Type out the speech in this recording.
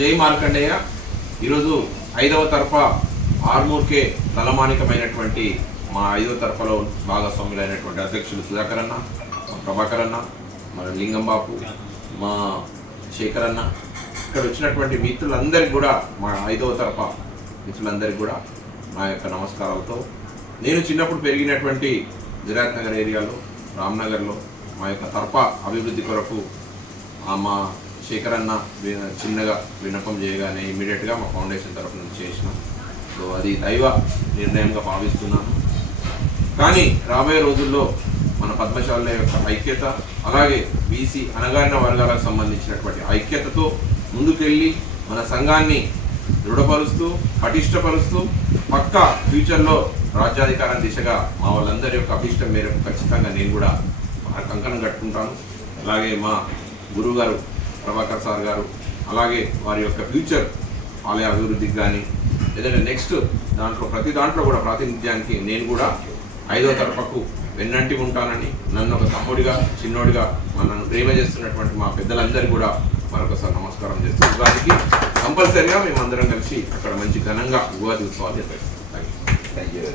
జై మార్కండేయ. ఈరోజు 5వ తరఫ ఆర్మూర్కే తలమానికమైనటువంటి మా 5వ తరఫలో భాగస్వాములైనటువంటి అధ్యక్షులు సుధాకర్ అన్న, మా ప్రభాకర్ అన్న, మన లింగం బాపు, మా శేఖర్ అన్న, ఇక్కడ వచ్చినటువంటి మిత్రులందరికీ కూడా, మా 5వ తరఫ మిత్రులందరికీ కూడా నా యొక్క నమస్కారాలతో, నేను చిన్నప్పుడు పెరిగినటువంటి జిరాత్ నగర్ ఏరియాలో, రామ్నగర్లో మా యొక్క తరఫ అభివృద్ధి కొరకు మా శేఖర్ అన్న చిన్నగా విన్నపం చేయగానే ఇమీడియట్గా మా ఫౌండేషన్ తరఫు నుంచి చేసినాం. సో అది దైవ నిర్ణయంగా భావిస్తున్నాను. కానీ రాబోయే రోజుల్లో మన పద్మశాలుల యొక్క ఐక్యత, అలాగే బీసీ అణగారిన వర్గాలకు సంబంధించినటువంటి ఐక్యతతో ముందుకెళ్ళి మన సంఘాన్ని దృఢపరుస్తూ పటిష్టపరుస్తూ పక్కా ఫ్యూచర్లో రాజ్యాధికారం దిశగా మా వాళ్ళందరి యొక్క అభిష్టం మేరకు ఖచ్చితంగా నేను కూడా కంకణం కట్టుకుంటాను. అలాగే మా గురువు గారు ప్రభాకర్ సార్ గారు, అలాగే వారి యొక్క ఫ్యూచర్ ఆలయ అభివృద్ధికి కానీ ఏదైనా నెక్స్ట్ ప్రతి దాంట్లో కూడా ప్రాతినిధ్యానికి నేను కూడా 5వ తరఫకు వెన్నంటి ఉంటానని, నన్ను ఒక తమ్ముడిగా చిన్నోడిగా నన్ను ప్రేమ చేస్తున్నటువంటి మా పెద్దలందరికీ కూడా మరొకసారి నమస్కారం చేస్తూ, ఉగాదికి కంపల్సరీగా మేమందరం కలిసి అక్కడ మంచి ఘనంగా ఉగాది ఉత్సవాలు చేస్తాం. Thank you.